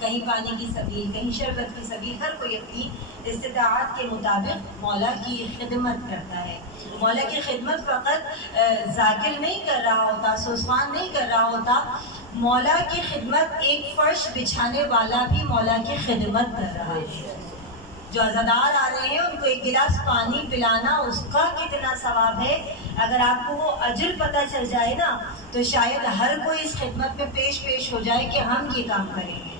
کہیں پانی کی سبیل، کہیں شربت کی سبیل، ہر کوئی اپنی استطاعت کے مطابق مولا کی خدمت کرتا ہے. مولا کی خدمت فقط ذاکر نہیں کر رہا ہوتا، سوسوان نہیں کر رہا ہوتا، مولا کی خدمت ایک فرش بچھانے والا بھی مولا کی خدمت کر رہا ہے. جو عزادار آ رہے ہیں ان کو ایک گلاس پانی پلانا، اس کا کتنا ثواب ہے. اگر آپ کو وہ اجر پتہ چل جائے نا تو شاید ہر کوئی اس خدمت میں پیش ہو جائے کہ ہم یہ کام کریں گے.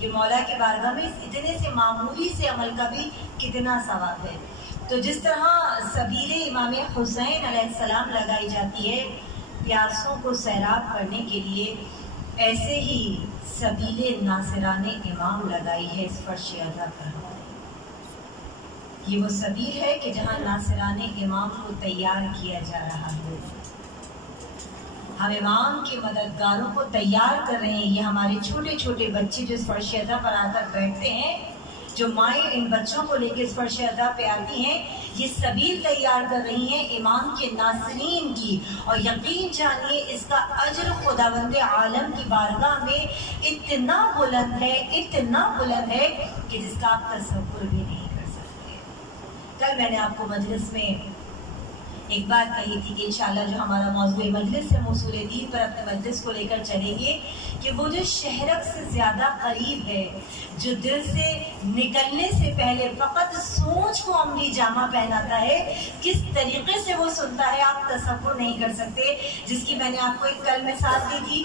کہ مولا کی بارگاہ میں اتنے سے معمولی سے عمل کا بھی کتنا ثواب ہے. تو جس طرح سبیل امام حسین علیہ السلام لگائی جاتی ہے پیاسوں کو سیراب کرنے کے لیے، ایسے ہی سبیل ناصران امام لگائی ہے اس فرش ادا پر. یہ وہ سبیل ہے کہ جہاں ناصران امام کو تیار کیا جا رہا ہے. ہم امام کے مددگاروں کو تیار کر رہے ہیں. یہ ہمارے چھوٹے چھوٹے بچے جو اس فرش ادا پر آ کر بیٹھتے ہیں، جو مائیں ان بچوں کو لے کے اس فرش ادا پہ آتی ہیں، یہ سبیل تیار کر رہی ہیں امام کے ناصرین کی. اور یقین جانیے اس کا اجر خداوند عالم کی بارگاہ میں اتنا بلند ہے کہ جس کا آپ تصور بھی نہیں کر سکتے. کل میں نے آپ کو مجلس میں ایک بات کہی تھی کہ انشاءاللہ جو ہمارا موضوع مجلس ہے موصول دین پر اپنے مجلس کو لے کر چلیں گے کہ وہ جو شہرک سے زیادہ قریب ہے، جو دل سے نکلنے سے پہلے فقط سوچ کو عملی جامہ پہناتا ہے، کس طریقے سے وہ سنتا ہے آپ تصور نہیں کر سکتے. جس کی میں نے آپ کو ایک کل مثال دی تھی،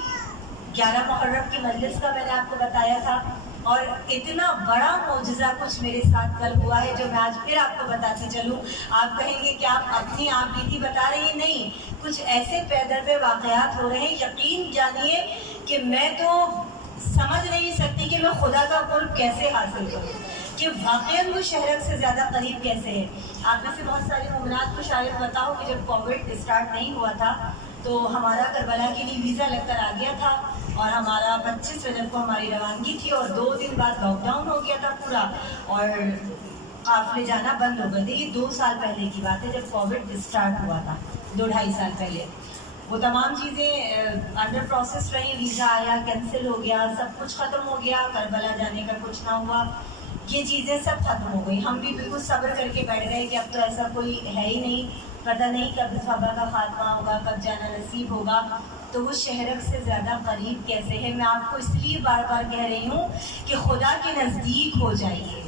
11 محرم کی مجلس کا میں نے آپ کو بتایا تھا. اور اتنا بڑا معجزہ کچھ میرے ساتھ کل ہوا ہے جو میں آج پھر آپ کو بتاتی چلوں. آپ کہیں گے کہ آپ اپنی آپ بیتی بتا رہی ہیں، نہیں، کچھ ایسے پیدر پہ واقعات ہو رہے ہیں. یقین جانیے کہ میں تو سمجھ نہیں سکتی کہ میں خدا کا قرب کیسے حاصل کروں، کہ واقعاً وہ شہرک سے زیادہ قریب کیسے ہے. آپ میں سے بہت سارے مومنات کو شاید پتا ہو کہ جب کووڈ اسٹارٹ نہیں ہوا تھا تو ہمارا کربلا کے لیے ویزا لگ کر آ گیا تھا اور ہمارا 25 رجب کو ہماری روانگی تھی اور 2 دن بعد لاک ڈاؤن ہو گیا تھا پورا اور قافلے جانا بند ہو گئے تھے. یہ 2 سال پہلے کی بات ہے جب کووڈ اسٹارٹ ہوا تھا، 2-2.5 سال پہلے. وہ تمام چیزیں انڈر پروسیس رہیں، ویزا آیا، کینسل ہو گیا، سب کچھ ختم ہو گیا، کربلا جانے کا کچھ نہ ہوا، یہ چیزیں سب ختم ہو گئی. ہم بھی بالکل صبر کر کے بیٹھ گئے کہ اب تو ایسا کوئی ہے ہی نہیں، پتہ نہیں کب اس وبا کا خاتمہ ہوگا، کب جانا نصیب ہوگا. تو وہ شہرک سے زیادہ قریب کیسے ہے؟ میں آپ کو اس لیے بار بار کہہ رہی ہوں کہ خدا کے نزدیک ہو جائیے.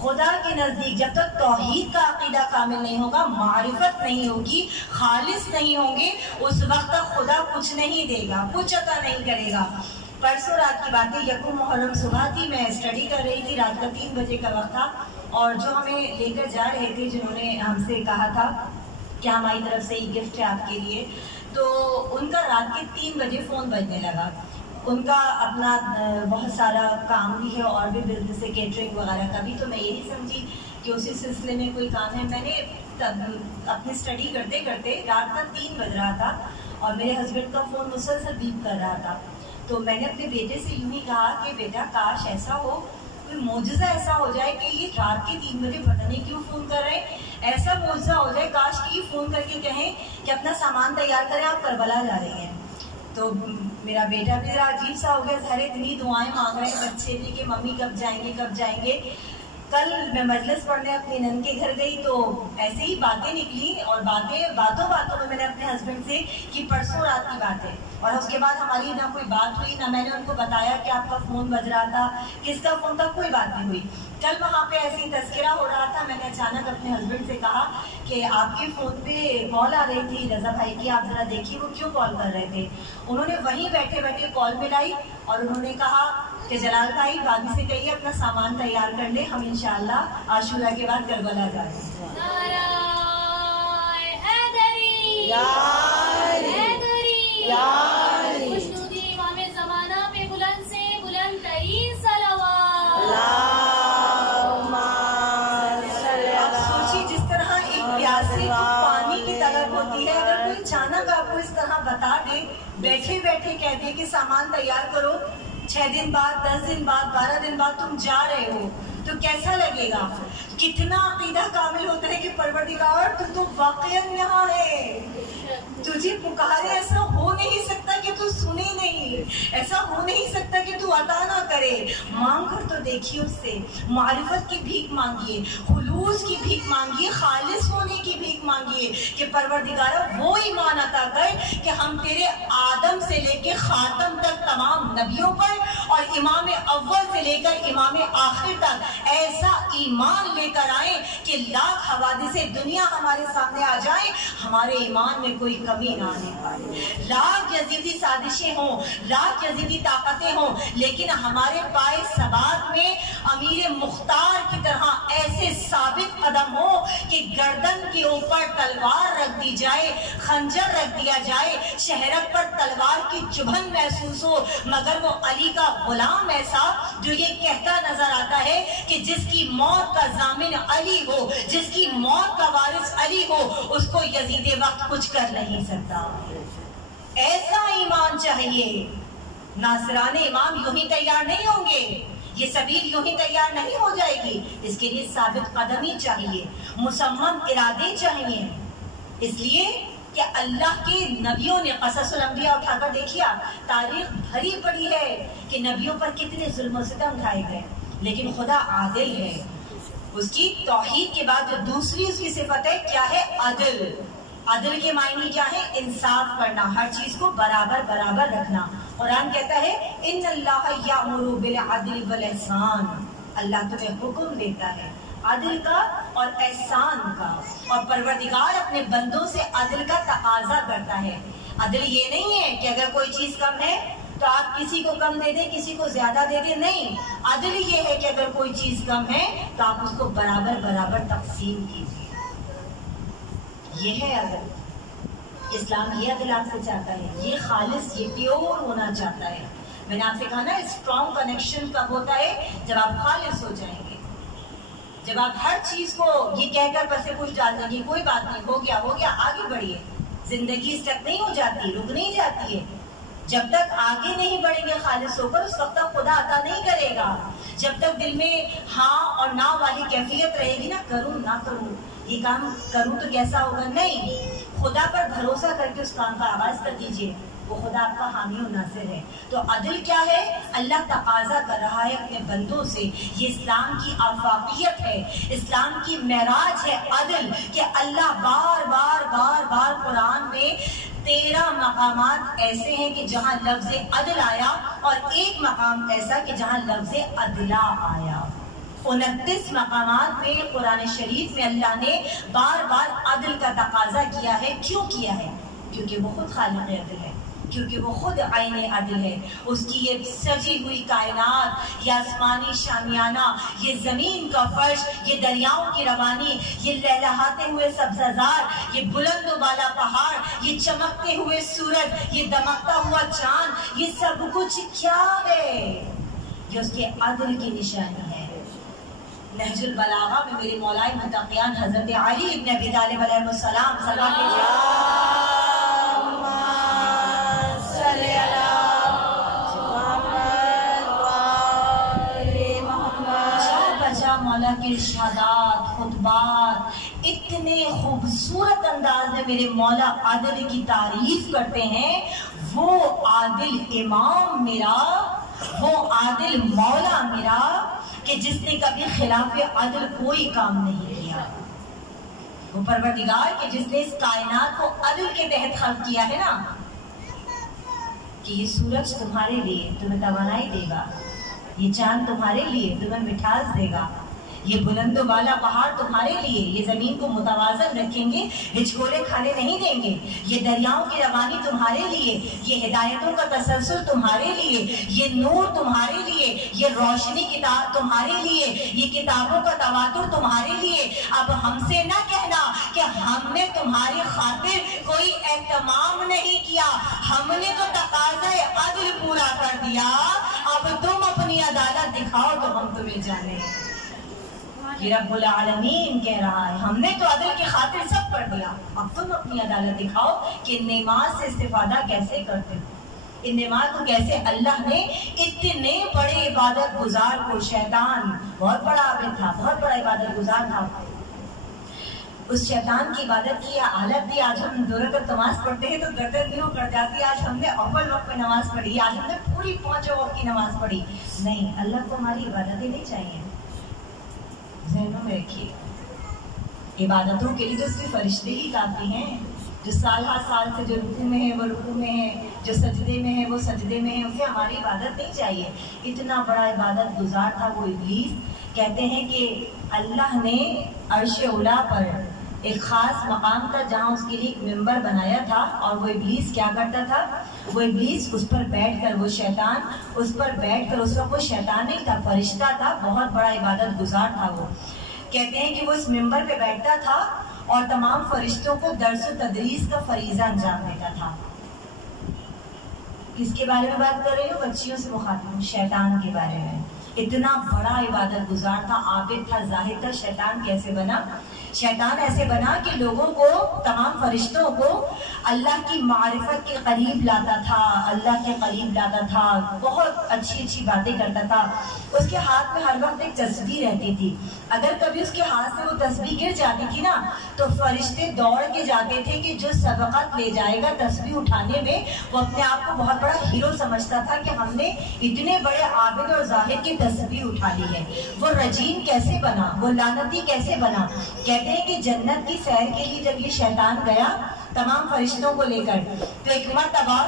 خدا کے نزدیک جب تک توحید کا عقیدہ کامل نہیں ہوگا، معرفت نہیں ہوگی، خالص نہیں ہوں گے، اس وقت تک خدا کچھ نہیں دے گا، کچھ عطا نہیں کرے گا. پرسوں رات کی بات ہے، 1 محرم صبح تھی، میں اسٹڈی کر رہی تھی، رات کا 3 بجے کا وقت تھا اور جو ہمیں لے کر جا رہے تھے، جنہوں نے ہم سے کہا تھا کہ ہماری طرف سے یہ گفٹ ہے آپ کے لیے، تو ان کا رات کے 3 بجے فون بجنے لگا. ان کا اپنا بہت سارا کام بھی ہے اور بھی بزنس ہے، کیٹرنگ وغیرہ کا بھی. تو میں یہی سمجھی کہ اسی سلسلے میں کوئی کام ہے. میں نے اپنی اسٹڈی کرتے کرتے رات کا 3 بج رہا تھا اور میرے ہسبینڈ کا فون مسلسل بیپ کر رہا تھا. تو میں نے اپنے بیٹے سے یوں ہی کہا کہ بیٹا کاش ایسا ہو، کوئی معجزہ ایسا ہو جائے کہ یہ رات کے 3 بجے پتہ نہیں کیوں فون کر رہے ہیں، ایسا معجزہ ہو جائے کاش کہ یہ فون کر کے کہیں کہ اپنا سامان تیار کریں، آپ کربلا جا رہے ہیں. تو میرا بیٹا بھی ذرا عجیب سا ہو گیا، سارے اتنی دعائیں مانگ رہے ہیں بچے بھی کہ ممی کب جائیں گے. کل میں مجلس پڑھنے اپنی نند کے گھر گئی تو ایسے ہی باتیں نکلی اور باتوں میں نے اپنے ہسبینڈ سے کہ پرسوں رات کی بات ہے اور اس کے بعد ہماری نہ کوئی بات ہوئی، نہ میں نے ان کو بتایا کہ آپ کا فون بج رہا تھا، کس کا فون تھا، کوئی بات نہیں ہوئی. کل وہاں پہ ایسے ہی تذکرہ ہو رہا تھا، میں نے اچانک اپنے ہسبینڈ سے کہا کہ آپ کے فون پہ کال آ رہی تھی رضا بھائی کی، آپ ذرا دیکھیے وہ کیوں کال کر رہے تھے. انہوں نے وہیں بیٹھے بیٹھے کال ملائی اور انہوں نے کہا کہ جلال بھائی بھابھی سے کہیے اپنا سامان تیار کر لیں، ہم انشاءاللہ عاشورہ کے بعد کربلا جا رہے ہیں. اچانک آپ کو اس طرح بتا دے، بیٹھے بیٹھے کہہ دے کہ سامان تیار کرو، 6 دن بعد، 10 دن بعد، 12 دن بعد تم جا رہے ہو، تو کیسا لگے گا؟ کتنا عقیدہ کامل ہوتا ہے کہ پروردگار تو واقعاً یہاں ہے، تجھے پکارے، ایسا ہو نہیں سکتا کہ تو سنے ہی نہیں، ایسا ہو نہیں سکتا کہ تو عطا نہ کرے۔ مانگ کر تو دیکھیے اس سے، معرفت کی بھیک مانگیے، خلوص کی بھیک مانگیے، خالص ہونے کی بھیک مانگیے کہ پروردگارہ وہ ایمان عطا کر کہ ہم تیرے آدم سے لے کے خاتم تک تمام نبیوں پر اور امام اول سے لے کر امام آخر تک ایسا ایمان لے کر آئیں کہ لاکھ حوادث دنیا ہمارے سامنے آ جائیں، ہمارے ایمان میں کوئی کمی نہ آنے پائے۔ لاکھ یزیدی سازشیں ہوں، لاکھ یزیدی طاقتیں ہوں، لیکن ہمارے پائے ثبات میں امیر مختار کی طرح ایسے ثابت قدم ہو کہ گردن کے اوپر تلوار رکھ دی جائے، خنجر رکھ دیا جائے، شہرک پر تلوار کی چبھن محسوس ہو، مگر وہ علی کا غلام ایسا جو یہ کہتا نظر آتا ہے کہ جس کی موت کا ضامن علی ہو، جس کی موت کا وارث علی ہو، اس کو یزید وقت کچھ کر نہیں سکتا۔ ایسا ایمان چاہیے۔ ناصران امام یوں ہی تیار نہیں ہوں گے، یہ سبیل یوں ہی تیار نہیں ہو جائے گی، اس کے لیے ثابت قدمی چاہیے، مصمم ارادے چاہیے۔ اس لیے کہ اللہ کے نبیوں نے قصص الانبیاء اٹھا کر دیکھیا، تاریخ بھری پڑی ہے کہ نبیوں پر کتنے ظلم و ستم اٹھائے گئے، لیکن خدا عادل ہے۔ اس کی توحید کے بعد جو دوسری اس کی صفت ہے کیا ہے؟ عدل۔ عدل کے معنی کیا ہے؟ انصاف کرنا، ہر چیز کو برابر برابر رکھنا۔ قرآن کہتا ہے ان اللہ یامر بالعدل والاحسان، اللہ تمہیں حکم دیتا ہے عدل کا اور احسان کا، اور پروردگار اپنے بندوں سے عدل کا تقاضا کرتا ہے۔ عدل یہ نہیں ہے کہ اگر کوئی چیز کم ہے تو آپ کسی کو کم دے دیں، کسی کو زیادہ دے دیں، نہیں۔ عدل یہ ہے کہ اگر کوئی چیز کم ہے تو آپ اس کو برابر برابر تقسیم کیجیے، یہ ہے عدل۔ اسلام یہ عدل آپ سے چاہتا ہے، یہ خالص، یہ پیور ہونا چاہتا ہے۔ میں نے آپ سے کہا نا اسٹرانگ کنیکشن کب ہوتا ہے؟ جب آپ خالص ہو جائیں گے، جب آپ ہر چیز کو یہ کہہ کر بس سے کچھ ڈال دیں گے کوئی بات نہیں، ہو گیا آگے بڑھیے۔ زندگی اسٹک نہیں ہو جاتی، رک نہیں جاتی ہے۔ جب تک آگے نہیں بڑھیں گے خالص ہو کر، اس وقت تک خدا عطا نہیں کرے گا۔ جب تک دل میں ہاں اور نہ والی کیفیت رہے گی نا، کروں نہ کروں، یہ کام کروں تو کیسا ہوگا، نہیں، خدا پر بھروسہ کر کے اس کام کا آغاز کر دیجئے، وہ خدا آپ کا حامی و ناصر ہے۔ تو عدل کیا ہے؟ اللہ تقاضا کر رہا ہے اپنے بندوں سے، یہ اسلام کی آفاقیت ہے، اسلام کی معراج ہے عدل، کہ اللہ بار بار بار بار قرآن میں 13 مقامات ایسے ہیں کہ جہاں لفظ عدل آیا، اور ایک مقام ایسا کہ جہاں لفظ عدلہ آیا۔ 29 مقامات میں قرآن شریف میں اللہ نے بار بار عدل کا تقاضا کیا ہے۔ کیوں کیا ہے؟ کیونکہ وہ خود خالق عدل ہے، کیونکہ وہ خود عین عدل ہے۔ اس کی یہ سجی ہوئی کائنات، یہ آسمانی شامیانہ، یہ زمین کا فرش، یہ دریاؤں کی روانی، یہ لہلہاتے ہوئے سبززار، یہ بلند و بالا پہاڑ، یہ چمکتے ہوئے سورج، یہ دمکتا ہوا چاند، یہ سب کچھ کیا ہے؟ یہ اس کے عدل کی نشانی ہے۔ نہج البلاغہ میں میرے مولائے متقیان حضرت علی ابن ابی طالب علیہ السلام صلوات مولا کے ارشادات، خطبات اتنے خوبصورت انداز میں میرے مولا عادل کی تعریف کرتے ہیں۔ وہ عادل امام میرا، وہ عادل مولا میرا کہ جس نے کبھی خلاف عدل کوئی کام نہیں کیا، وہ پروردگار کہ جس نے اس کائنات کو عدل کے تحت خلق کیا ہے نا، کہ یہ سورج تمہارے لیے تمہیں توانائی دے گا، یہ چاند تمہارے لیے تمہیں مٹھاس دے گا، یہ بلند و بالا پہاڑ تمہارے لیے یہ زمین کو متوازن رکھیں گے، ہچکولے کھانے نہیں دیں گے، یہ دریاؤں کی روانی تمہارے لیے، یہ ہدایتوں کا تسلسل تمہارے لیے، یہ نور تمہارے لیے، یہ روشنی کتاب تمہارے لیے، یہ کتابوں کا تواتر تمہارے لیے۔ اب ہم سے نہ کہنا کہ ہم نے تمہاری خاطر کوئی اہتمام نہیں کیا، ہم نے تو تقاضۂ عدل پورا کر دیا، اب تم اپنی عدالت دکھاؤ تو ہم تمہیں جانیں۔ یہ رب العالمین کہہ رہا ہے ہم نے تو عدل کی خاطر سب کر دیا، اب تم اپنی عدالت دکھاؤ کہ نماز سے استفادہ کیسے کرتے ہو، ان نماز کو کیسے اللہ نے اتنے بڑے عبادت گزار کو، شیطان بہت بڑا عابد تھا، بہت بڑا عبادت گزار تھا، اس شیطان کی عبادت کی یہ حالت تھی. آج ہم 2 رکعت نماز پڑھتے ہیں تو گردن یوں کر جاتی ہے. آج ہم نے اول وقت میں نماز پڑھی, آج ہم نے پوری 5 وقت کی نماز پڑھی. نہیں, اللہ کو ہماری عبادتیں نہیں چاہیے. ذہنوں میں رکھیے, عبادتوں کے لیے تو صرف فرشتے ہی کافی ہیں. جو سال ہر سال سے جو رکوع میں ہے وہ رکوع میں ہے, جو سجدے میں ہے وہ سجدے میں ہے, اسے ہماری عبادت نہیں چاہیے. اتنا بڑا عبادت گزار تھا وہ ابلیس. کہتے ہیں کہ اللہ نے عرش اولا پر ایک خاص مقام تھا جہاں اس کے لیے ایک ممبر بنایا تھا, اور وہ ابلیس کیا کرتا تھا, وہ ابلیس اس پر بیٹھ کر, وہ شیطان اس پر بیٹھ کر, اس وقت وہ شیطان نہیں تھا, فرشتہ تھا, بہت بڑا عبادت گزار تھا وہ. کہتے ہیں کہ وہ اس ممبر پہ بیٹھتا تھا اور تمام فرشتوں کو درس و تدریس کا فریضہ انجام دیتا تھا. کس کے بارے میں بات کر رہی ہوں؟ بچیوں سے مخاطب ہوں, شیطان کے بارے میں. اتنا بڑا عبادت گزار تھا, عابد تھا, زاہد تھا. شیطان کیسے بنا؟ شیطان ایسے بنا کہ لوگوں کو, تمام فرشتوں کو اللہ کی معرفت کے قریب لاتا تھا, اللہ کے قریب لاتا تھا, بہت اچھی اچھی باتیں کرتا تھا. اس کے ہاتھ میں ہر وقت ایک تسبیح رہتی تھی. اگر کبھی اس کے ہاتھ سے وہ تسبیح گر جاتی تھی نا, تو فرشتے دوڑ کے جاتے تھے کہ جو سبقت لے جائے گا تسبیح اٹھانے میں, وہ اپنے آپ کو بہت بڑا ہیرو سمجھتا تھا کہ ہم نے اتنے بڑے عابد اور زاہد کی تسبیح اٹھا لی ہے. وہ رجیم کیسے بنا, وہ لعنتی کیسے بنا؟ کہتے ہیں کہ جنت کی سیر کے لیے جب یہ شیطان گیا تمام فرشتوں کو لے کر, تو ایک مرتبہ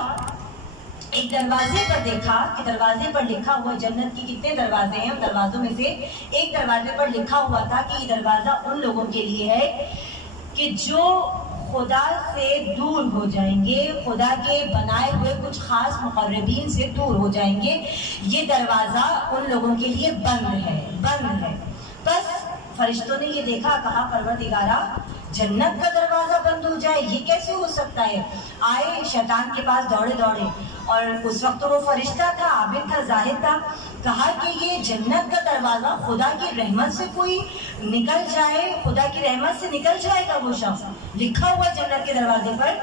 ایک دروازے پر دیکھا کہ دروازے پر لکھا ہوا, جنت کی کتنے دروازے ہیں, ان دروازوں میں سے ایک دروازے پر لکھا ہوا تھا کہ یہ دروازہ ان لوگوں کے لیے ہے کہ جو خدا سے دور ہو جائیں گے, خدا کے بنائے ہوئے کچھ خاص مقربین سے دور ہو جائیں گے. یہ دروازہ ان لوگوں کے لیے بند ہے, بند ہے. بس فرشتوں نے یہ دیکھا, کہا پروردگارا جنت کا دروازہ بند ہو جائے, یہ کیسے ہو سکتا ہے؟ آئے شیطان کے پاس دوڑے دوڑے, اور اس وقت تو وہ فرشتہ تھا, عابد تھا, زاہد تھا. کہا کہ یہ جنت کا دروازہ خدا کی رحمت سے کوئی نکل جائے, خدا کی رحمت سے نکل جائے گا وہ شخص. لکھا ہوا جنت کے دروازے پر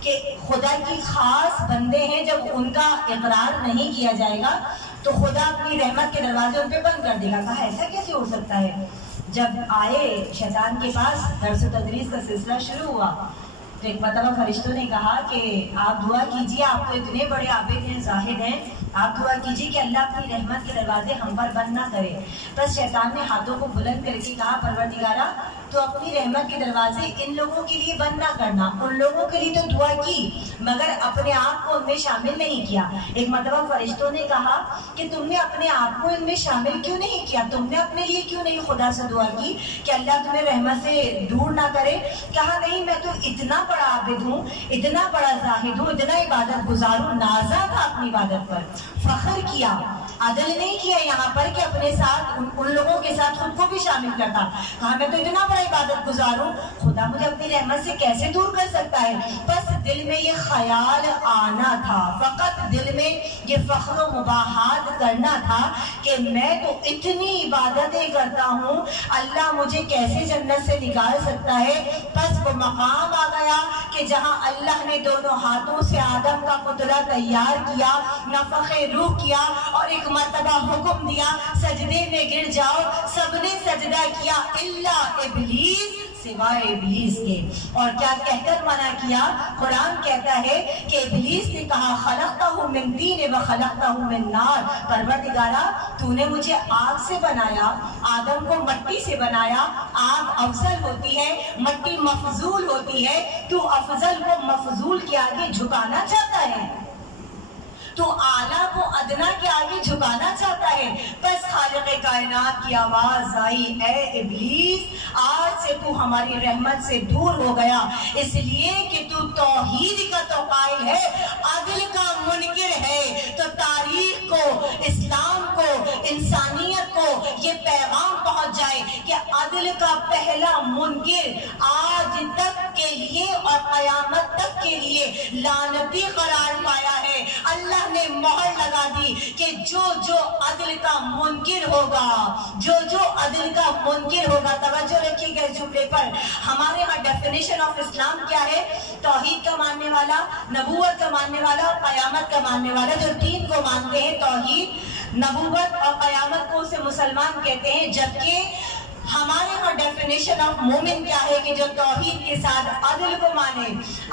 کہ خدا کی خاص بندے ہیں, جب ان کا اقرار نہیں کیا جائے گا تو خدا اپنی رحمت کے دروازے ان پہ بند کر دے گا. کہا ایسا کیسے ہو سکتا ہے؟ جب آئے شیطان کے پاس, درس و تدریس کا سلسلہ شروع ہوا, تو ایک مرتبہ فرشتوں نے کہا کہ آپ دعا کیجیے, آپ تو اتنے بڑے عابد ہیں, زاہد ہیں, آپ دعا کیجیے کہ اللہ اپنی رحمت کے دروازے ہم پر بند نہ کرے. بس شیطان نے ہاتھوں کو بلند کر کے کہا پروردگارا تو اپنی رحمت کے دروازے ان لوگوں کے لیے بند نہ کرنا. ان لوگوں کے لیے تو دعا کی مگر اپنے آپ کو ان میں شامل نہیں کیا. ایک مرتبہ فرشتوں نے کہا کہ تم نے اپنے آپ کو ان میں شامل کیوں نہیں کیا, تم نے اپنے لیے کیوں نہیں خدا سے دعا کی کہ اللہ تمہیں رحمت سے دور نہ کرے؟ کہا نہیں, میں تو اتنا بڑا عابد ہوں, اتنا بڑا زاہد ہوں, اتنا عبادت گزار ہوں. نازا تھا اپنی عبادت پر, فخر کیا, عدل نہیں کیا یہاں پر کہ اپنے ساتھ ان لوگوں کے ساتھ خود کو بھی شامل کرتا. کہا میں تو اتنا بڑا عبادت گزار ہوں, خدا مجھے اپنی رحمت سے کیسے دور کر سکتا ہے؟ بس دل میں یہ خیال آنا تھا, فقط دل میں یہ فخر و مباحات کرنا تھا کہ میں تو اتنی عبادتیں کرتا ہوں, اللہ مجھے کیسے جنت سے نکال سکتا ہے؟ بس وہ مقام آ گیا کہ جہاں اللہ نے دونوں ہاتھوں سے آدم کا پتلا تیار کیا, نفخ روح کیا, اور ایک مرتبہ حکم دیا سجدے میں گر جاؤ. سب نے سجدہ کیا الا ابلیس, سوائے ابلیس کے. اور کیا کہہ کر منع کیا؟ قرآن کہتا ہے کہ ابلیس نے کہا خلقتہ من طین و خلقتہ من نار, پروردگارا تو نے مجھے آگ سے بنایا, آدم کو مٹی سے بنایا. آگ افضل ہوتی ہے, مٹی مفضول ہوتی ہے, تو افضل کو مفضول کے آگے جھکانا چاہتا ہے, تو اعلیٰ کو ادنا کے آگے جھکانا چاہتا ہے. بس خالق کائنات کی آواز آئی, اے ابلیس آج سے تو ہماری رحمت سے دور ہو گیا, اس لیے کہ تو توحید کا تو قائل ہے, عدل کا منکر ہے. تو تاریخ کو, اسلام کو, انسانیت کو یہ پیغام پہنچ جائے کہ عدل کا پہلا منکر آج تک کے لیے اور قیامت تک کے لیے لعنتی قرار پایا ہے. اللہ نے مہر لگا دی کہ جو جو عدل کا منکر ہوگا, جو جو عدل کا منکر ہوگا. توجہ رکھیے گا اس جملے پر. ہمارے ہاں ڈیفینیشن آف اسلام کیا ہے؟ توحید کا ماننے والا, نبوت کا ماننے والا اور قیامت کا ماننے والا. جو تین کو مانتے ہیں, توحید, نبوت اور قیامت کو, اسے مسلمان کہتے ہیں. جبکہ ہمارے یہاں ڈیفینیشن آف مومن کیا ہے کہ جو توحید کے ساتھ عدل کو مانے،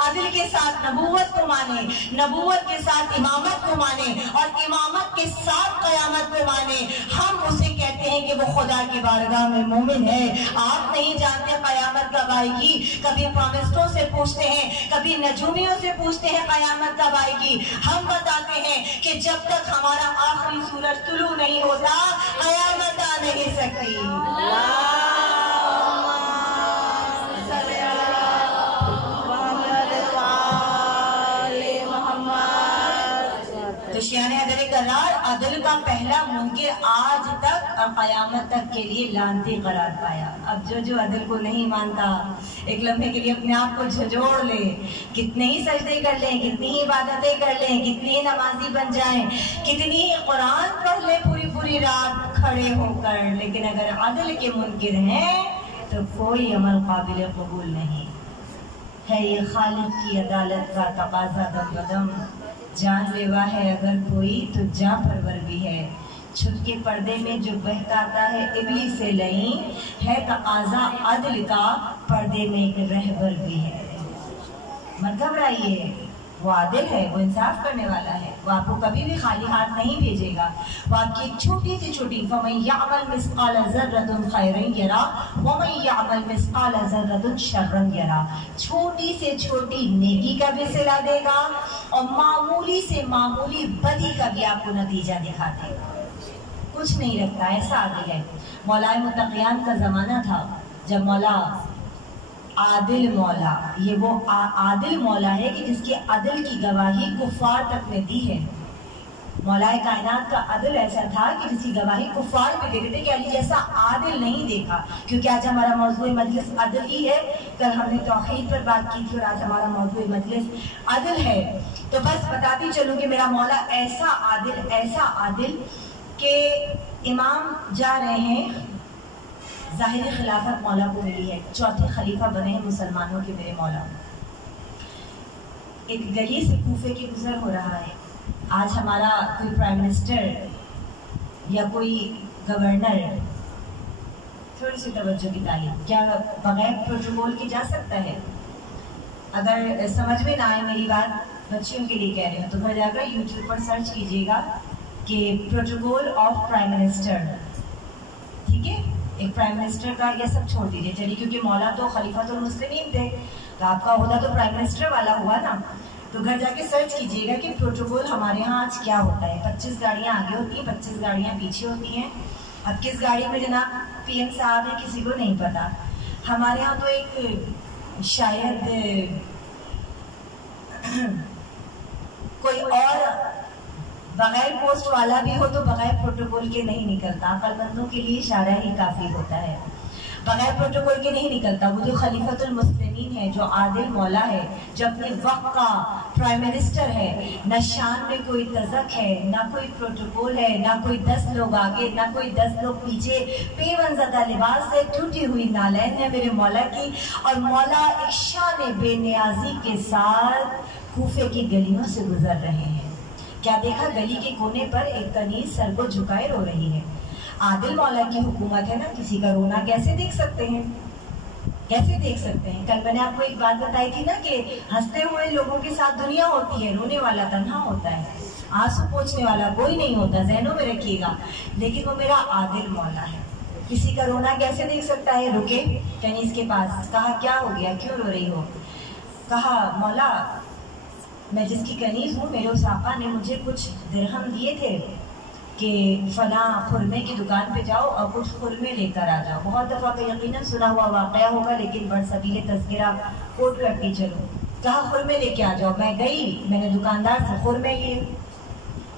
عدل کے ساتھ نبوت کو مانے، نبوت کے ساتھ امامت کو مانے اور امامت کے ساتھ قیامت کو مانے، ہم اسے کہتے ہیں کہ وہ خدا کی بارگاہ میں مومن ہے۔ آپ نہیں جانتے قیامت کب آئے گی، کبھی پروفیسروں سے پوچھتے ہیں، کبھی نجومیوں سے پوچھتے ہیں قیامت کب آئے گی، ہم بتاتے ہیں کہ جب تک ہمارا آخری سورج طلوع نہیں ہوتا قیامت آ نہیں سکتی۔ تو شیعہ حیدر کرار عدل کا پہلا منکر آج تک اور قیامت تک کے لیے لعنتی قرار پایا۔ اب جو عدل کو نہیں مانتا ایک لمحے کے لیے اپنے آپ کو جھنجھوڑ لے، کتنے ہی سجدے کر لیں، کتنی ہی عبادتیں کر لیں، کتنی ہی نمازی بن جائیں، کتنی ہی قرآن پڑھ لیں پوری رات کھڑے ہو کر، لیکن اگر عدل کے منکر ہیں تو کوئی عمل قابل قبول نہیں ہے۔ یہ خالق کی عدالت کا تقاضا دم بدم، جان لیوا ہے اگر کوئی تو جاں پرور بھی ہے، چھپ کے پردے میں جو بہکاتا ہے ابلیس سے لئیں، ہے تقاضا عدل کا پردے میں ایک رہبر بھی ہے۔ مت گھبرائیے، وہ عادل ہے، وہ انصاف کرنے والا ہے، وہ آپ کو کبھی بھی خالی ہاتھ نہیں بھیجے گا۔ وہ آپ کی ایک چھوٹی سی چھوٹی فَمَن يَعْمَلْ مِثْقَالَ ذَرَّةٍ خَيْرًا يَرَهُ وَمَن يَعْمَلْ مِثْقَالَ ذَرَّةٍ شَرًّا يَرَهُ، چھوٹی سے چھوٹی نیکی کا بھی صلہ دے گا اور معمولی سے معمولی بدی کا بھی آپ کو نتیجہ دکھا دے گا، کچھ نہیں رکھتا، ایسا عادل ہے۔ مولا متقیان کا زمانہ تھا جب مولا عادل مولا، یہ وہ عادل مولا ہے کہ جس کی عدل کی گواہی کفار تک نے دی ہے۔ مولا کائنات کا عدل ایسا تھا کہ جس کی گواہی کفار بھی دیتے تھے کہ علی جیسا عادل نہیں دیکھا، کیونکہ آج ہمارا موضوع مجلس عدل ہی ہے۔ کل ہم نے توحید پر بات کی تھی اور آج ہمارا موضوع مجلس عدل ہے، تو بس بتاتی چلوں کہ میرا مولا ایسا عادل کہ امام جا رہے ہیں، ظاہری خلافت مولا کو ملی ہے، چوتھے خلیفہ بنے ہیں مسلمانوں کے میرے مولا۔ ایک گلی سے کوفے کی گزر ہو رہا ہے، آج ہمارا کوئی پرائم منسٹر یا کوئی گورنر، تھوڑی سی توجہ کی تعلیم، کیا بغیر پروٹوکول کے جا سکتا ہے؟ اگر سمجھ میں نہ آئے میری بات، بچیوں کے لیے کہہ رہے ہیں، تو گھر جا کر یوٹیوب پر سرچ کیجیے گا کہ پروٹوکول آف پرائم منسٹر، ٹھیک ہے؟ ایک پرائم منسٹر کا یہ سب چھوڑ دیجیے چلیے، کیونکہ مولا تو خلیفۃ المسلمین تھے تو آپ کا عہدہ تو پرائم منسٹر والا ہوا نا، تو گھر جا کے سرچ کیجیے گا کہ پروٹوکول ہمارے ہاں آج کیا ہوتا ہے۔ 25 گاڑیاں آگے ہوتی ہیں، 25 گاڑیاں پیچھے ہوتی ہیں۔ اب کس گاڑی میں جناب پی ایم صاحب ہے کسی کو نہیں پتا۔ ہمارے ہاں تو ایک شاید کوئی اور بغیر پوسٹ والا بھی ہو تو بغیر پروٹوکول کے نہیں نکلتا، عقل مندوں کے لیے اشارہ ہی کافی ہوتا ہے، بغیر پروٹوکول کے نہیں نکلتا۔ وہ جو خلیفۃ المسلمین ہے، جو عادل مولا ہے، جو اپنے وقت کا پرائم منسٹر ہے، نہ شان میں کوئی تزک ہے، نہ کوئی پروٹوکول ہے، نہ کوئی 10 لوگ آگے، نہ کوئی 10 لوگ پیچھے، پیون زدہ لباس سے ٹوٹی ہوئی نالین ہے میرے مولا کی، اور مولا ایک شان بے نیازی کے ساتھ کوفے کی گلیوں سے گزر رہے ہیں۔ کیا دیکھا؟ گلی کے کونے پر ایک کنیز سر کو جھکائے رو رہی ہے۔ عادل مولا کی حکومت ہے نا، کسی کا رونا کیسے دیکھ سکتے ہیں؟ کیسے دیکھ سکتے ہیں؟ کل میں نے آپ کو ایک بات بتائی تھی نا کہ ہنستے ہوئے لوگوں کے ساتھ دنیا ہوتی ہے، رونے والا تنہا ہوتا ہے، آنسو پوچھنے والا کوئی نہیں ہوتا، ذہنوں میں رکھیے گا۔ لیکن وہ میرا عادل مولا ہے، کسی کا رونا کیسے دیکھ سکتا ہے؟ رکے کنیز کے پاس، کہا کیا ہو گیا، کیوں رو رہی ہو؟ کہا مولا میں جس کی کنیز ہوں، میرے اس آقا نے مجھے کچھ درہم دیے تھے کہ فلاں خرمے کی دکان پہ جاؤ اور کچھ خرمے لے کر آ جاؤ۔ بہت دفعہ کا یقیناً سنا ہوا واقعہ ہوگا، لیکن بڑھ سبیل تذکرہ کوٹ کرتی چلو۔ کہا خرمے لے کے آ جاؤ۔ میں گئی، میں نے دکاندار سے خرمے لیے،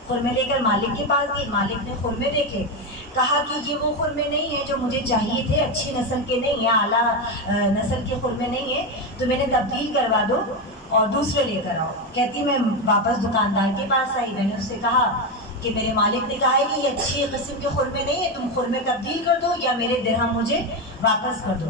خرمے لے کر مالک کے پاس گئی، مالک نے خرمے دیکھے، کہا کہ یہ وہ خرمے نہیں ہیں جو مجھے چاہیے تھے، اچھی نسل کے نہیں ہیں، اعلیٰ نسل کے خرمے نہیں ہیں، تو میں نے تبدیل کروا دو اور دوسرے لے کر آؤ۔ کہتی میں واپس دکاندار کے پاس آئی، میں نے اس سے کہا کہ میرے مالک نے کہا ہے کہ یہ اچھی قسم کے خرمے نہیں ہیں، تم خرمے تبدیل کر دو یا میرے درہم مجھے واپس کر دو۔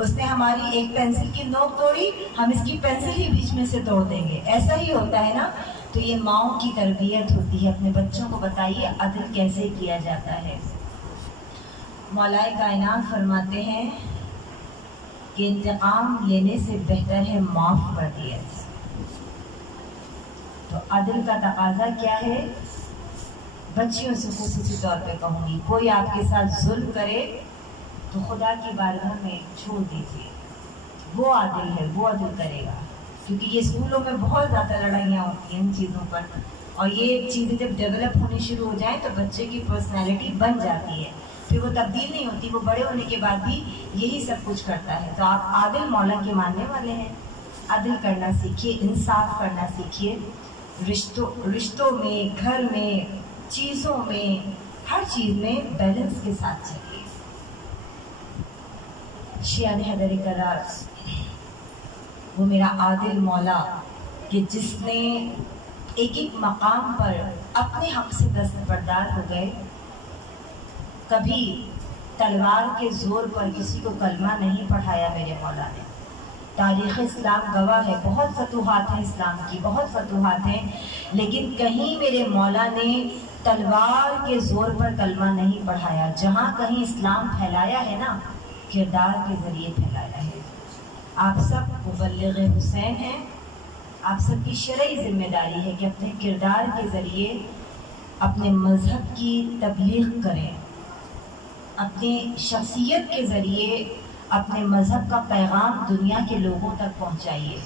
اس نے ہماری ایک پینسل کی نوک توڑی، ہم اس کی پینسل ہی بیچ میں سے توڑ دیں گے، ایسا ہی ہوتا ہے نا. تو یہ ماؤں کی تربیت ہوتی ہے. اپنے بچوں کو بتائیے عدل کیسے کیا جاتا ہے. مولا کائنات فرماتے ہیں کہ انتقام لینے سے بہتر ہے معاف کر دیا جائے. تو عدل کا تقاضا کیا ہے؟ بچیوں سے خصوصی طور پہ کہوں گی، کوئی آپ کے ساتھ ظلم کرے تو خدا کی بارگاہ میں چھوڑ دیجیے، وہ عادل ہے، وہ عدل کرے گا. کیونکہ یہ اسکولوں میں بہت زیادہ لڑائیاں ہوتی ہیں ان چیزوں پر، اور یہ چیزیں جب ڈیولپ ہونی شروع ہو جائیں تو بچے کی پرسنالٹی بن جاتی ہے، پھر وہ تبدیل نہیں ہوتی، وہ بڑے ہونے کے بعد بھی یہی سب کچھ کرتا ہے. تو آپ عادل مولا کے ماننے والے ہیں، عدل کرنا سیکھیے، انصاف کرنا سیکھیے، رشتوں میں، گھر میں، چیزوں میں، ہر چیز میں بیلنس کے ساتھ چلیے. شیعہ حیدر کرار وہ میرا عادل مولا کہ جس نے ایک ایک مقام پر اپنے حق سے دستبردار ہو گئے. کبھی تلوار کے زور پر کسی کو کلمہ نہیں پڑھایا میرے مولا نے. تاریخ اسلام گواہ ہے، بہت فتوحات ہیں اسلام کی، بہت فتوحات ہیں، لیکن کہیں میرے مولا نے تلوار کے زور پر کلمہ نہیں پڑھایا. جہاں کہیں اسلام پھیلایا ہے نا، کردار کے ذریعے پھیلایا ہے. آپ سب مبلغ حسین ہیں، آپ سب کی شرعی ذمہ داری ہے کہ اپنے کردار کے ذریعے اپنے مذہب کی تبلیغ کریں، اپنی شخصیت کے ذریعے اپنے مذہب کا پیغام دنیا کے لوگوں تک پہنچائیے.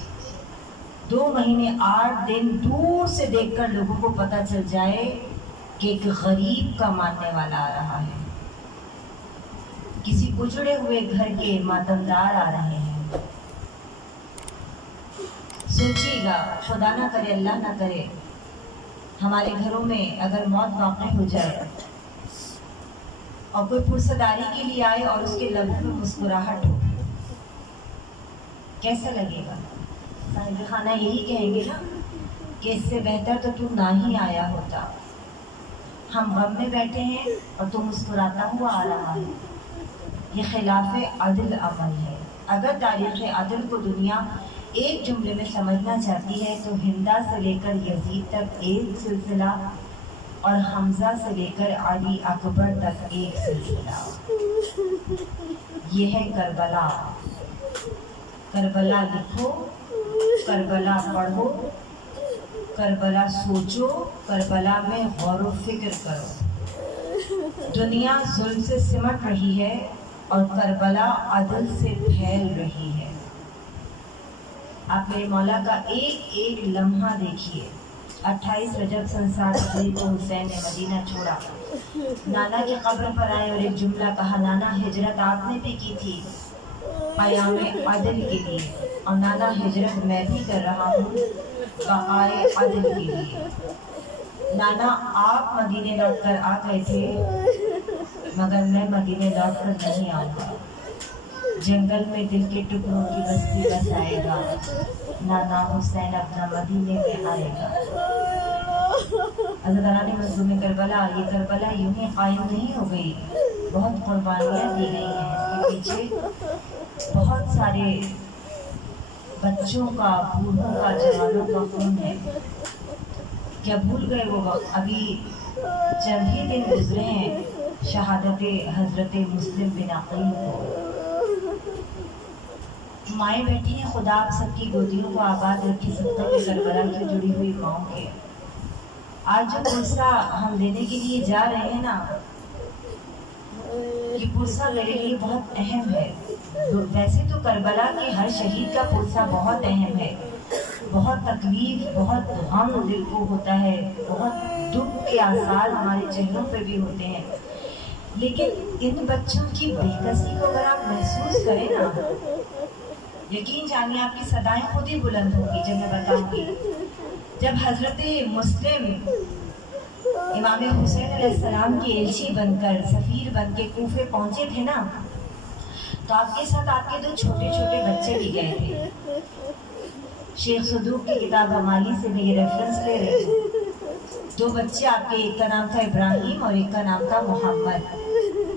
2 مہینے 8 دن دور سے دیکھ کر لوگوں کو پتہ چل جائے کہ ایک غریب کا ماننے والا آ رہا ہے، کسی اجڑے ہوئے گھر کے ماتمدار آ رہے ہیں. سوچیے گا، خدا نہ کرے، اللہ نہ کرے، ہمارے گھروں میں اگر موت واقع ہو جائے اور کوئی پرسداری کے لیے آئے اور اس کے لبوں میں مسکراہٹ ہو، کیسا لگے گا؟ صاحب خانہ یہی کہیں گے نا کہ اس سے بہتر تو تم نہ ہی آیا ہوتا. ہم غم میں بیٹھے ہیں اور تم مسکراتا ہوا آ رہا ہے. یہ خلاف عدل عمل ہے. اگر تاریخ عدل کو دنیا ایک جملے میں سمجھنا چاہتی ہے تو ہندا سے لے کر یزید تک ایک سلسلہ، اور حمزہ سے لے کر علی اکبر تک ایک سلسلہ. یہ ہے کربلا. کربلا لکھو، کربلا پڑھو، کربلا سوچو، کربلا میں غور و فکر کرو. دنیا ظلم سے سمٹ رہی ہے اور کربلا عدل سے پھیل رہی ہے. آپ میرے مولا کا ایک ایک لمحہ دیکھیے. 28 رجب سن 60 کو حسین نے مدینہ چھوڑا، نانا کی قبر پر آئے اور ایک جملہ کہا، نانا ہجرت آپ نے بھی کی تھی قیام عدل کے لیے، اور نانا ہجرت میں بھی کر رہا ہوں بقائے عدل کے لیے. نانا آپ مدینے لوٹ کر آ گئے تھے، مگر میں مدینے لوٹ کر نہیں آؤں گا. جنگل میں دل کے ٹکڑوں کی بستی بسائے گا، نانا حسین اپنا مدینے میں آئے گا. حضرت علی مظلوم کربلا، یہ کربلا یوں ہی قائم نہیں ہو گئی، بہت قربانیاں دی گئی ہیں. اس کے پیچھے بہت سارے بچوں کا، بوڑھوں کا، جوانوں کا خون ہے. کیا بھول گئے وہ وقت؟ ابھی چند ہی دن گزرے ہیں شہادت حضرت مسلم بن عقیل کو. مائیں بیٹھی ہیں، خدا آپ سب کی گودیوں کو آباد رکھے، سب کے کربلا کی جڑی ہوئی ماؤں کے. آج جو پرسہ ہم دینے کے لیے جا رہے ہیں نا، یہ پرسہ میرے لیے بہت اہم ہے. ویسے تو کربلا کے ہر شہید کا پرسہ بہت اہم ہے. بہت تکلیف، بہت غم دل کو ہوتا ہے، بہت دکھ کے آثار ہمارے چہروں پہ بھی ہوتے ہیں. لیکن ان بچوں کی بے کسی کو اگر آپ محسوس کریں نا، یقین جانیے آپ کی صدائیں خود ہی بلند ہوگی جب میں بتاؤں گی. جب حضرت مسلم امام حسین علیہ السلام کی ایلچی بن کر، سفیر بن کے کوفے پہنچے تھے نا، تو آپ کے ساتھ آپ کے 2 چھوٹے چھوٹے بچے بھی گئے تھے. شیخ صدوق کی کتاب ہمالی سے میں یہ ریفرنس لے رہے تھے. 2 بچے آپ کے، ایک کا نام تھا ابراہیم اور ایک کا نام تھا محمد.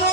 2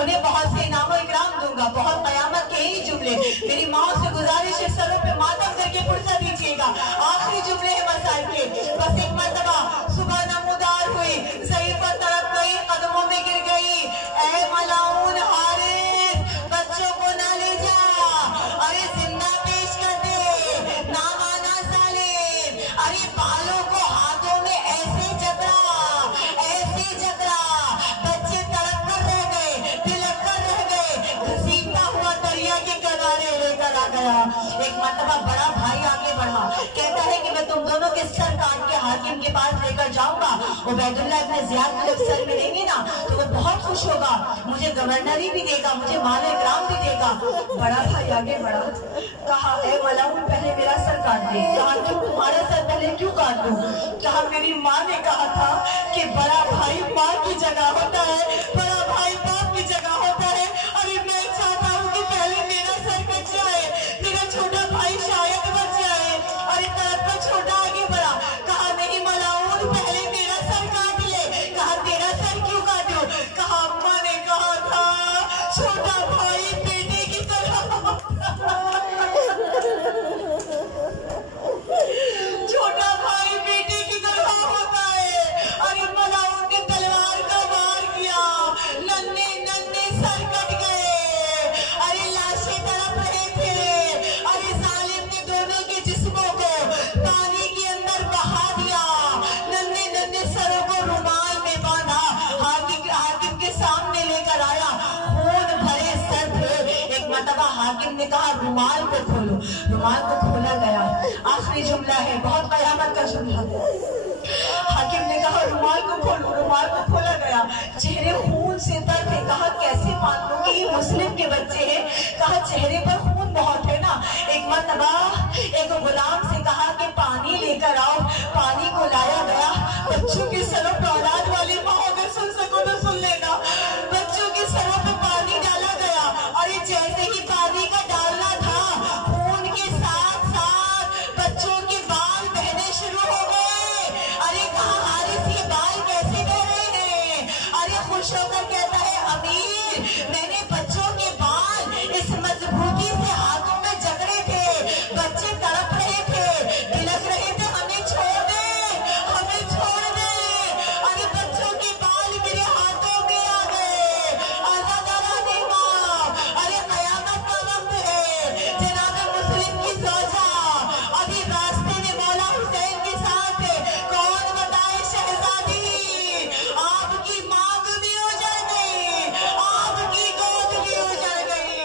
انہیں بہت سے انعام و اکرام دوں گا، بہت قیامت کے ہی جملے. میری ماں سے گزارش ہے سروں پہ ماتم کر کے پرسہ دیجیے گا. آخری جملے ہیں مسائل کے. بس ایک مرتبہ صبح نمودار ہوئی، ضعیفہ طرف گئی، قدموں میں گر گئی. اے ملاؤن حارث، بچوں کو نہ لے جا، ارے زندہ پیش کر دے، نامانا ظالم. ارے بالوں کو ہاتھوں میں ایسے جکڑا، بچے تڑپ کر رہ گئے، تلک کر رہ گئے. گھسیٹتا ہوا دریا کے کنارے لے کر آ گیا. ایک مرتبہ بڑا بھائی آگے بڑھا، کہتا ہے کہ میں تم دونوں کے سر کاٹ کے حاکم کے پاس لے کر جاؤں گا. عبید اللہ ابن زیاد کو جب سر ملیں گے نا تو وہ بہت خوش ہوگا، مجھے گورنری بھی دے گا، مجھے مال اکرام بھی دے گا. بڑا بھائی آگے بڑھا، کہا اے ملاؤن پہلے میرا سر کاٹ دے. کہا کیوں تمہارا سر پہلے کیوں کاٹ دوں؟ کہا میری ماں نے کہا تھا کہ بڑا بھائی ماں کی جگہ ہوتا ہے، بڑا بھائی باپ کی جگہ ہوتا ہے. ارے میں چاہتا ہوں کہ پہلے میرا سر کٹ جائے، میرا چھوٹا بھائی شاید بچ جائے. ارے طرف کا چھوٹا آگے بڑھا، کہا نہیں ملاؤن پہلے میرا سر کاٹ لے. کہا تیرا سر کیوں کاٹوں؟ کہا اماں نے کہا تھا چھوٹا بھائی بیٹے کی طرح چھوٹا بھائی بیٹے کی طرح ہوتا ہے. ارے ملاؤن نے تلوار کا وار کیا، ننھے ننھے سر کٹ گئے. ارے لاشیں تڑپ رہے تھے. ارے ظالم نے دونوں کے جسموں کو پانی کے اندر بہا دیا، ننھے ننھے سروں کو رومال میں باندھا، حاکم کے سامنے لے کر آیا. خون بھرے سر تھے. ایک مرتبہ حاکم نے کہا رومال کو کھولو. رومال کو کھولا گیا. آخری جملہ ہے، بہت قیامت کا جملہ. حاکم نے کہا رومال کو کھولو. رومال کو کھولا گیا. چہرے خون سے تر تھے. کہا کیسے مان لوں کہ یہ مسلم کے بچے ہیں؟ کہا چہرے پر خون بہت ہے نا. ایک مرتبہ ایک غلام سے کہا کہ پانی لے کر آؤ. پانی کو لایا گیا. بچوں کے سروں پہ، اولاد والی ماں اگر سن سکو تو سن لینا، بچوں کے سروں پہ پانی ڈالا گیا. اور یہ جیسے ہی پانی کا ڈالنا تھا، خون کے ساتھ ساتھ بچوں کے بال بہنے شروع ہو گئے. ارے کہا حارث یہ بال کیسے بہ رہے ہیں؟ ارے خوش ہو کر کہتا ہے امیر میں نے بچوں کے بال اس مضبوطی سے ہاتھوں میں جکڑے تھے، بچے تڑپ رہے تھے، بلک رہے تھے، ہمیں چھوڑ دے، ہمیں چھوڑ دے. ارے بچوں کے بال میرے ہاتھوں میں آ گئے. آزادانہ دیکھا. ارے قیامت کا وقت ہے. جناب مسلم کی زوجہ ابھی راستے میں مولا حسین کے ساتھ ہے. کون بتائے شہزادی، آپ کی مانگ بھی اجڑ گئی، آپ کی گود بھی اجڑ گئی.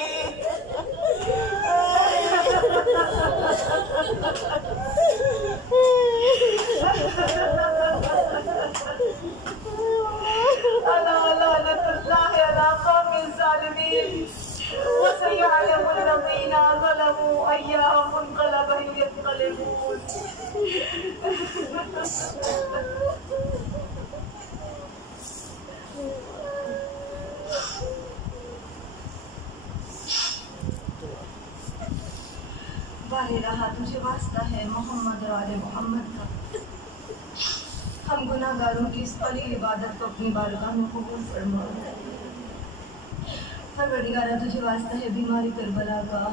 لعنت اللہ علی قوم الظالمین وسيعلم الذين ظلموا أي منقلب ينقلبون. بارے رہا تجھے واسطہ ہے محمد اور آل محمد کا، ہم گناہ گاروں کی اس قلیل عبادت کو اپنی بارگاہ میں قبول فرما. پروردگارہ تجھے واسطہ ہے بیماری کربلا کا،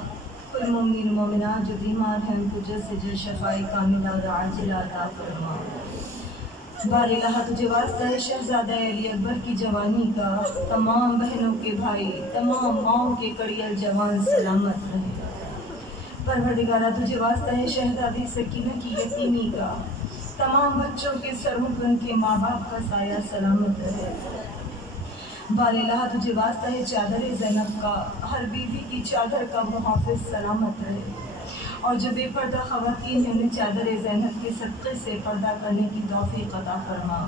کل مومن مومنات جو بیمار ہیں ان کو جلد سے جلد شفائی کاملہ اور عاجلہ عطا فرما. بار الہ تجھے واسطہ ہے شہزادہ علی اکبر کی جوانی کا، تمام بہنوں کے بھائی، تمام ماؤں کے کڑیل جوان سلامت رہے. پروردگارہ تجھے واسطہ ہے شہزادی سکینہ کی یتیمی کا، تمام بچوں کے سروں پر ان کے ماں باپ کا سایہ سلامت رہے. بار الہ تجھے واسطہ ہے چادر زینب کا، ہر بیوی کی چادر کا محافظ سلامت رہے. اور جو بے پردہ خواتین ہیں انہیں چادر زینب کے صدقے سے پردہ کرنے کی توفیق عطا فرما.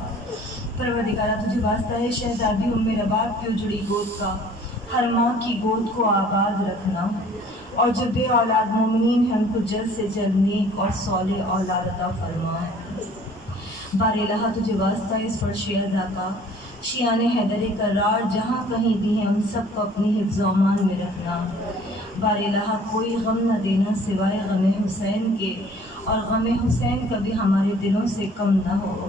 پروردگارہ تجھے واسطہ ہے شہزادی ام رباب کی اجڑی گود کا، ہر ماں کی گود کو آباد رکھنا. اور جو بے اولاد مومنین ہیں ان کو جلد سے جلد نیک اور صالح اولاد عطا فرما. بار الہ تجھے واسطہ ہے اس فرش ادا کا، شیان حیدر کرار جہاں کہیں بھی ہیں ان سب کو اپنی حفظ و امان میں رکھنا. بار الہ کوئی غم نہ دینا سوائے غم حسین کے، اور غم حسین کبھی ہمارے دلوں سے کم نہ ہو.